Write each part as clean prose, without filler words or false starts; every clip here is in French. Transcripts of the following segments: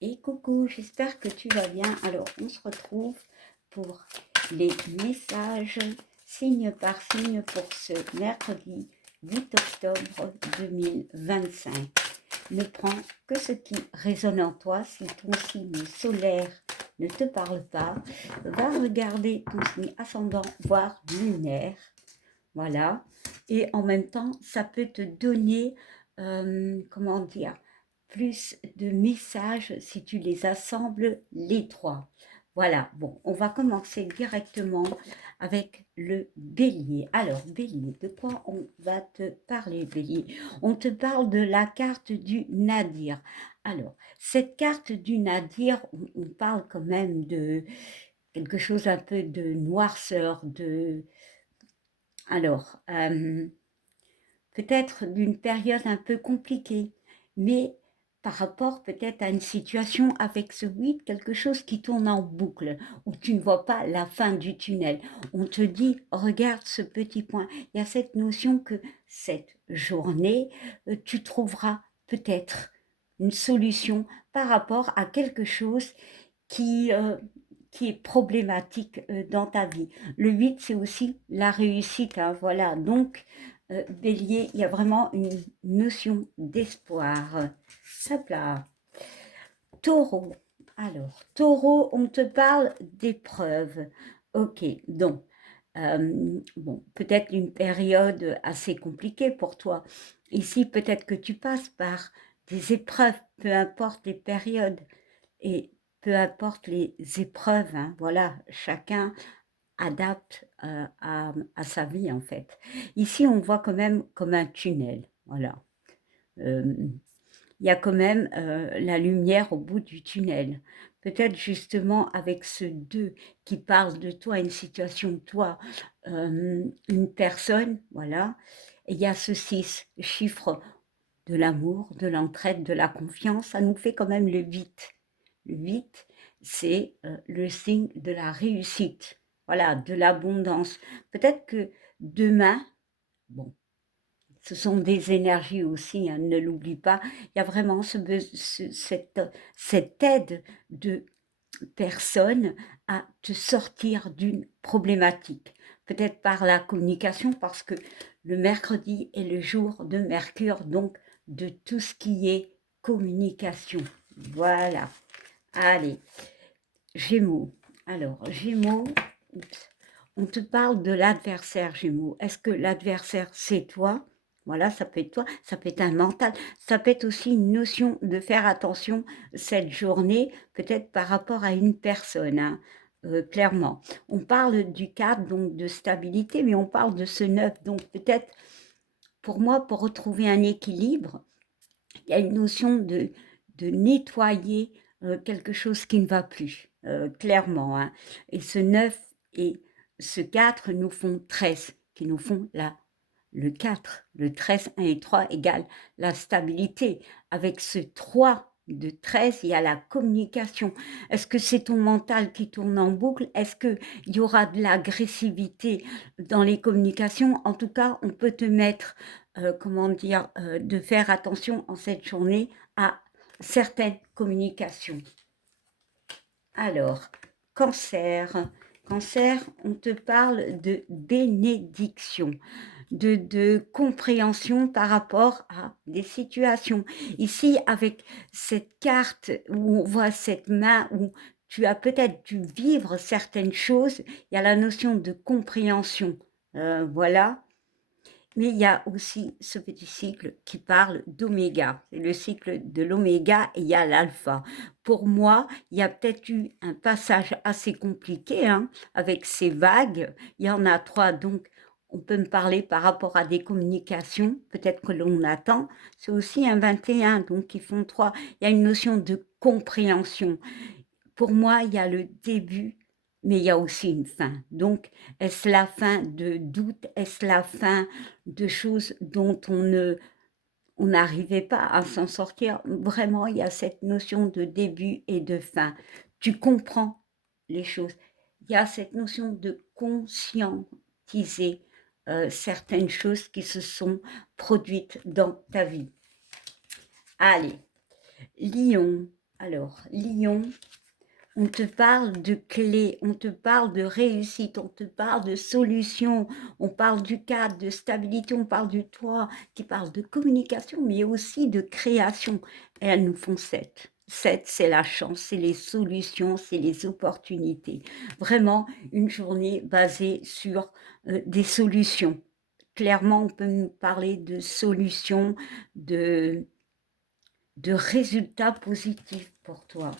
Et coucou, j'espère que tu vas bien. Alors, on se retrouve pour les messages signe par signe pour ce mercredi 8 octobre 2025. Ne prends que ce qui résonne en toi. Si ton signe solaire ne te parle pas, va regarder ton signe ascendant, voire lunaire. Voilà. Et en même temps, ça peut te donner, comment dire, plus de messages si tu les assembles les trois. Voilà, bon, on va commencer directement avec le bélier. Alors, bélier, de quoi on va te parler, bélier? On te parle de la carte du nadir. Alors, cette carte du nadir, on parle quand même de quelque chose un peu de noirceur, de... Alors, peut-être d'une période un peu compliquée, mais par rapport peut-être à une situation avec ce 8, quelque chose qui tourne en boucle, où tu ne vois pas la fin du tunnel. On te dit, regarde ce petit point. Il y a cette notion que cette journée, tu trouveras peut-être une solution par rapport à quelque chose qui, euh, qui est problématique dans ta vie. Le 8, c'est aussi la réussite. Hein, voilà, donc Bélier, il y a vraiment une notion d'espoir. Hop là. Taureau. Alors, Taureau, on te parle d'épreuves. Ok, donc, bon, peut-être une période assez compliquée pour toi. Ici, peut-être que tu passes par des épreuves, peu importe les périodes et peu importe les épreuves. Hein, voilà, chacun adapte à sa vie en fait. Ici, on voit quand même comme un tunnel. Voilà. Euh, il y a quand même la lumière au bout du tunnel. Peut-être justement avec ce 2 qui parle de toi, une situation de toi, une personne, voilà. Et il y a ce 6, chiffre de l'amour, de l'entraide, de la confiance. Ça nous fait quand même le 8. Le 8, c'est le signe de la réussite, voilà, de l'abondance. Peut-être que demain, bon, ce sont des énergies aussi, hein, ne l'oublie pas, il y a vraiment cette aide de personne à te sortir d'une problématique. Peut-être par la communication, parce que le mercredi est le jour de Mercure, donc de tout ce qui est communication. Voilà. Allez, Gémeaux. Alors, Gémeaux, on te parle de l'adversaire, Gémeaux. Est-ce que l'adversaire, c'est toi? Voilà, ça peut être toi, ça peut être un mental, ça peut être aussi une notion de faire attention cette journée, peut-être par rapport à une personne, hein, clairement. On parle du cadre, donc de stabilité, mais on parle de ce neuf, donc peut-être pour moi, pour retrouver un équilibre, il y a une notion de nettoyer quelque chose qui ne va plus, clairement. Hein. Et ce 9 et ce 4 nous font 13, qui nous font le 4, le 13, 1 et 3 égale la stabilité. Avec ce 3 de 13, il y a la communication. Est-ce que c'est ton mental qui tourne en boucle? Est-ce qu'il y aura de l'agressivité dans les communications? En tout cas, on peut te mettre, comment dire, de faire attention en cette journée à certaines communications. Alors, cancer. Cancer, on te parle de bénédiction, de compréhension par rapport à des situations. Ici, avec cette carte où on voit cette main où tu as peut-être dû vivre certaines choses, il y a la notion de compréhension. Voilà. Mais il y a aussi ce petit cycle qui parle d'oméga. C'est le cycle de l'oméga et il y a l'alpha. Pour moi, il y a peut-être eu un passage assez compliqué hein, avec ces vagues. Il y en a 3, donc on peut me parler par rapport à des communications, peut-être que l'on attend. C'est aussi un 21, donc ils font 3. Il y a une notion de compréhension. Pour moi, il y a le début, mais il y a aussi une fin. Donc, est-ce la fin de doute? Est-ce la fin de choses dont on n'arrivait pas à s'en sortir? Vraiment, il y a cette notion de début et de fin. Tu comprends les choses. Il y a cette notion de conscientiser certaines choses qui se sont produites dans ta vie. Allez, Lion. Alors, Lion, on te parle de clés, on te parle de réussite, on te parle de solutions, on parle du cadre, de stabilité, on parle du toit, qui parle de communication, mais aussi de création. Et elles nous font 7. 7, c'est la chance, c'est les solutions, c'est les opportunités. Vraiment, une journée basée sur des solutions. Clairement, on peut nous parler de solutions, de, de résultats positifs pour toi.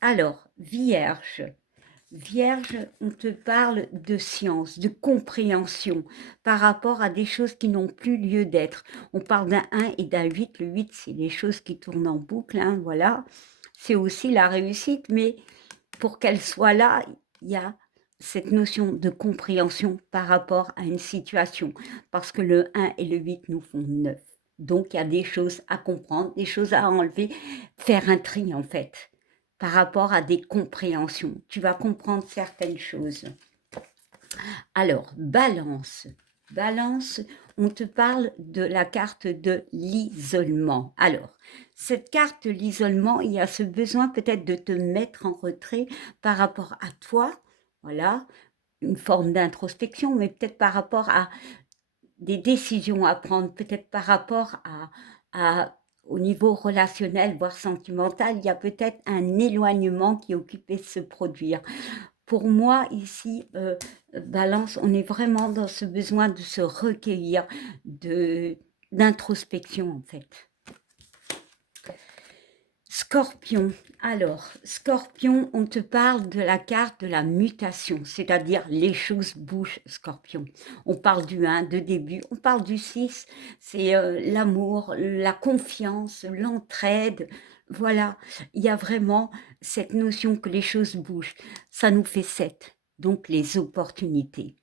Alors, Vierge. Vierge, on te parle de science, de compréhension par rapport à des choses qui n'ont plus lieu d'être. On parle d'un 1 et d'un 8. Le 8, c'est les choses qui tournent en boucle, hein, voilà. C'est aussi la réussite, mais pour qu'elle soit là, il y a cette notion de compréhension par rapport à une situation. Parce que le 1 et le 8 nous font 9. Donc, il y a des choses à comprendre, des choses à enlever, faire un tri en fait par rapport à des compréhensions. Tu vas comprendre certaines choses. Alors, Balance. Balance, on te parle de la carte de l'isolement. Alors, cette carte de l'isolement, il y a ce besoin peut-être de te mettre en retrait par rapport à toi. Voilà, une forme d'introspection, mais peut-être par rapport à des décisions à prendre, peut-être par rapport au niveau relationnel, voire sentimental, il y a peut-être un éloignement qui est occupé de se produire. Pour moi, ici, Balance, on est vraiment dans ce besoin de se recueillir, d'introspection en fait. Scorpion. Alors, Scorpion, on te parle de la carte de la mutation, c'est-à-dire les choses bougent, Scorpion. On parle du 1, de début, on parle du 6, c'est l'amour, la confiance, l'entraide. Voilà, il y a vraiment cette notion que les choses bougent. Ça nous fait 7, donc les opportunités.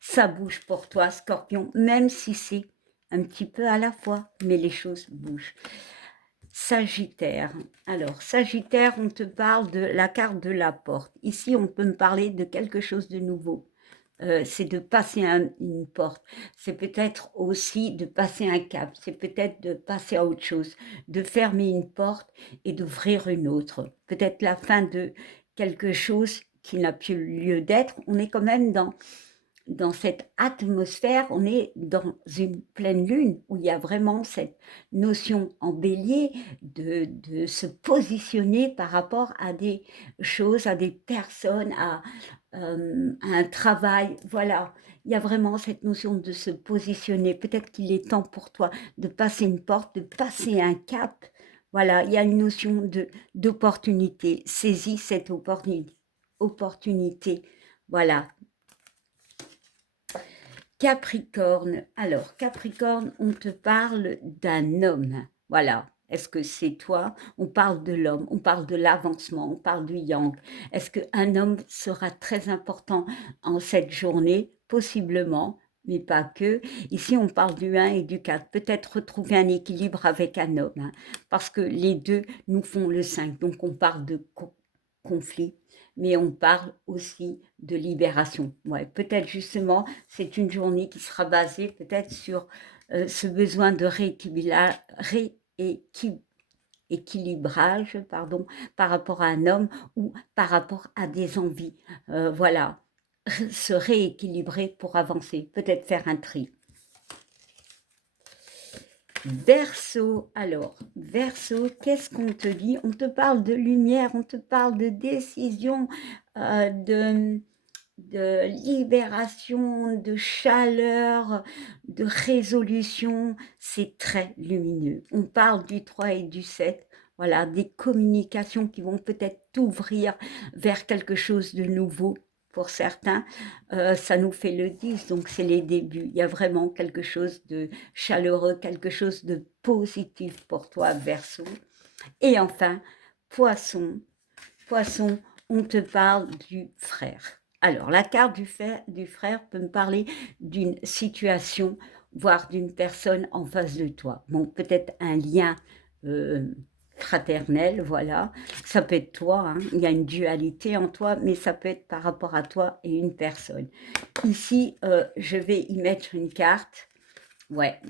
Ça bouge pour toi, Scorpion, même si c'est un petit peu à la fois, mais les choses bougent. Sagittaire. Alors, Sagittaire, on te parle de la carte de la porte. Ici, on peut me parler de quelque chose de nouveau. C'est de passer une porte. C'est peut-être aussi de passer un cap. C'est peut-être de passer à autre chose. De fermer une porte et d'ouvrir une autre. Peut-être la fin de quelque chose qui n'a plus lieu d'être. On est quand même dans cette atmosphère, on est dans une pleine lune où il y a vraiment cette notion en bélier de se positionner par rapport à des choses, à des personnes, à un travail. Voilà, il y a vraiment cette notion de se positionner. Peut-être qu'il est temps pour toi de passer une porte, de passer un cap. Voilà, il y a une notion d'opportunité. Saisis cette opportunité. Voilà, Capricorne. Alors, Capricorne, on te parle d'un homme. Voilà. Est-ce que c'est toi? On parle de l'homme, on parle de l'avancement, on parle du yang. Est-ce qu'un homme sera très important en cette journée? Possiblement, mais pas que. Ici, on parle du 1 et du 4. Peut-être retrouver un équilibre avec un homme, hein, parce que les deux nous font le 5. Donc, on parle de conflit, mais on parle aussi de libération. Ouais, peut-être justement, c'est une journée qui sera basée peut-être sur ce besoin de rééquilibrage, pardon, par rapport à un homme ou par rapport à des envies. Voilà, se rééquilibrer pour avancer, peut-être faire un tri. Verseau, alors, Verseau, qu'est-ce qu'on te dit? On te parle de lumière, on te parle de décision, de libération, de chaleur, de résolution. C'est très lumineux. On parle du 3 et du 7. Voilà, des communications qui vont peut-être t'ouvrir vers quelque chose de nouveau. Pour certains, ça nous fait le 10, donc c'est les débuts. Il y a vraiment quelque chose de chaleureux, quelque chose de positif pour toi, Verseau. Et enfin, Poisson. Poisson, on te parle du frère. Alors, la carte du frère peut me parler d'une situation, voire d'une personne en face de toi. Bon, peut-être un lien fraternel, voilà. Ça peut être toi, hein. Il y a une dualité en toi, mais ça peut être par rapport à toi et une personne. Ici, je vais y mettre une carte. Ouais,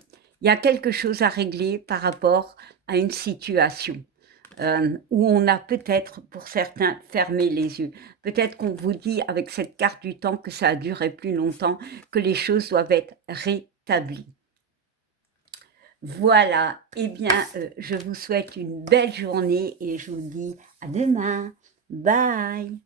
il y a quelque chose à régler par rapport à une situation. où on a peut-être, pour certains, fermé les yeux. Peut-être qu'on vous dit avec cette carte du temps que ça a duré plus longtemps, que les choses doivent être rétablies. Voilà, eh bien, je vous souhaite une belle journée et je vous dis à demain. Bye!